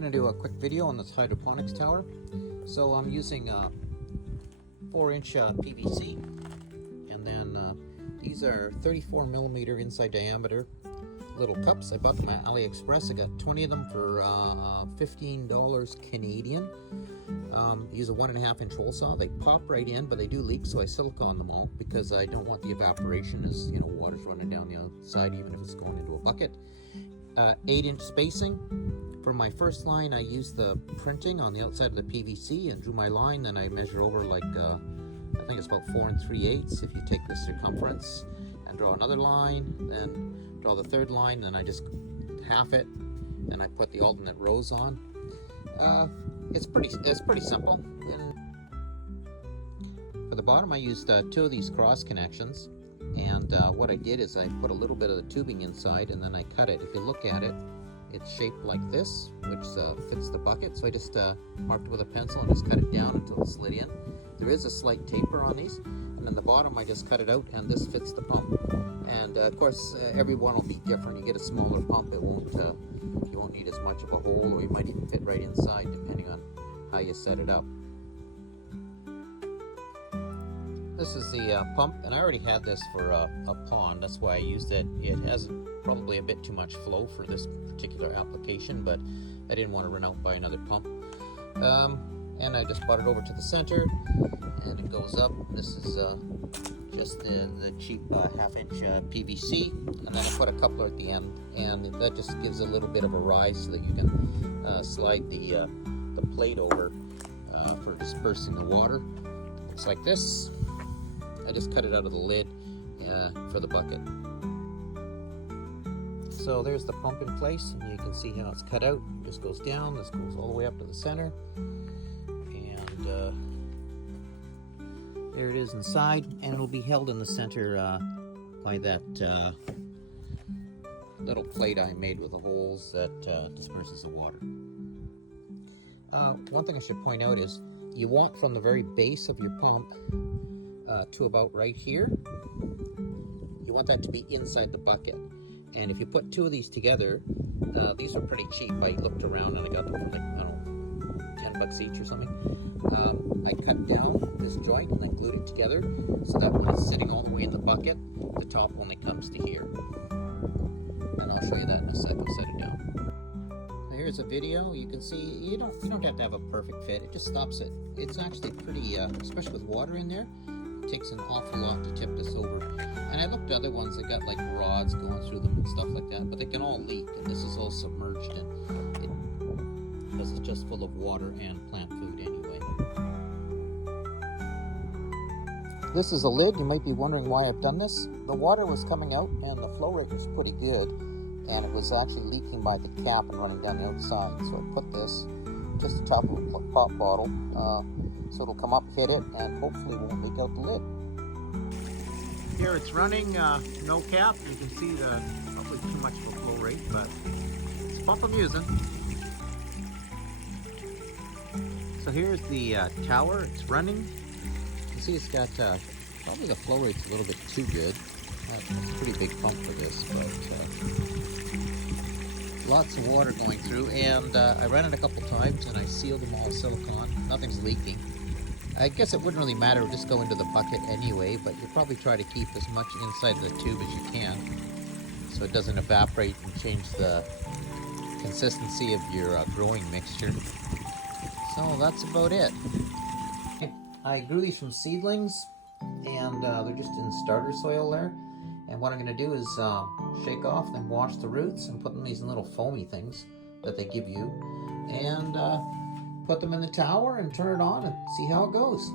going to do a quick video on this hydroponics tower. So I'm using 4-inch PVC, and then these are 34 millimeter inside diameter little cups. I bought them at Aliexpress. I got 20 of them for $15 Canadian. Use a 1.5-inch hole saw. They pop right in, but they do leak, so I silicone them out because I don't want the evaporation as water's running down the outside, even if it's going into a bucket. 8-inch spacing. For my first line, I used the printing on the outside of the PVC and drew my line. Then I measure over like I think it's about 4 3/8 if you take the circumference, and draw another line, then draw the third line, then I just half it, and I put the alternate rows on. It's pretty simple. And for the bottom, I used 2 of these cross connections, and what I did is I put a little bit of the tubing inside, and then I cut it. If you look at it, it's shaped like this, which fits the bucket. So I just marked it with a pencil and just cut it down until it slid in. There is a slight taper on these, and then the bottom I just cut it out, and this fits the pump. And of course, every one will be different. You get a smaller pump, it won't you won't need as much of a hole, or you might even fit right inside, depending on how you set it up. This is the pump, and I already had this for a pond. That's why I used it. It has probably a bit too much flow for this particular application, but I didn't want to run out by another pump. And I just brought it over to the center, and it goes up. This is just the cheap 1/2-inch PVC, and then I put a coupler at the end, and that just gives a little bit of a rise so that you can slide the plate over for dispersing the water. Looks like this. I just cut it out of the lid for the bucket. So there's the pump in place, and you can see how it's cut out. This goes down, this goes all the way up to the center, and there it is inside, and it'll be held in the center by that little plate I made with the holes that disperses the water. One thing I should point out is you want from the very base of your pump to about right here, you want that to be inside the bucket. And if you put 2 of these together, these are pretty cheap. I looked around and I got them for like, I don't know, $10 each or something. I cut down this joint and then glued it together so that when it's sitting all the way in the bucket, the top only comes to here. And I'll show you that in a sec. I'll set it down. So here's a video. You can see you don't have to have a perfect fit. It just stops it. It's actually pretty, especially with water in there. It takes an awful lot to tip this over. And I looked at other ones that got like rods going through them and stuff like that, but they can all leak, and this is all submerged in it because it's just full of water and plant food anyway. This is a lid. You might be wondering why I've done this. The water was coming out and the flow rate was pretty good, and it was actually leaking by the cap and running down the outside. So I put this just the top of a pop bottle so it'll come up, hit it, and hopefully won't leak out the lid. Here it's running, no cap. You can see probably too much of a flow rate, but it's a pump I'm using. So here's the tower. It's running. You can see it's got probably the flow rate's a little bit too good. It's a pretty big pump for this, but lots of water going through. And I ran it a couple times, and I sealed them all with silicone. Nothing's leaking. I guess it wouldn't really matter, it would just go into the bucket anyway, but you probably try to keep as much inside the tube as you can so it doesn't evaporate and change the consistency of your growing mixture. So that's about it. I grew these from seedlings, and they're just in starter soil there. And what I'm going to do is shake off, then wash the roots and put them in these little foamy things that they give you, and put them in the tower and turn it on and see how it goes.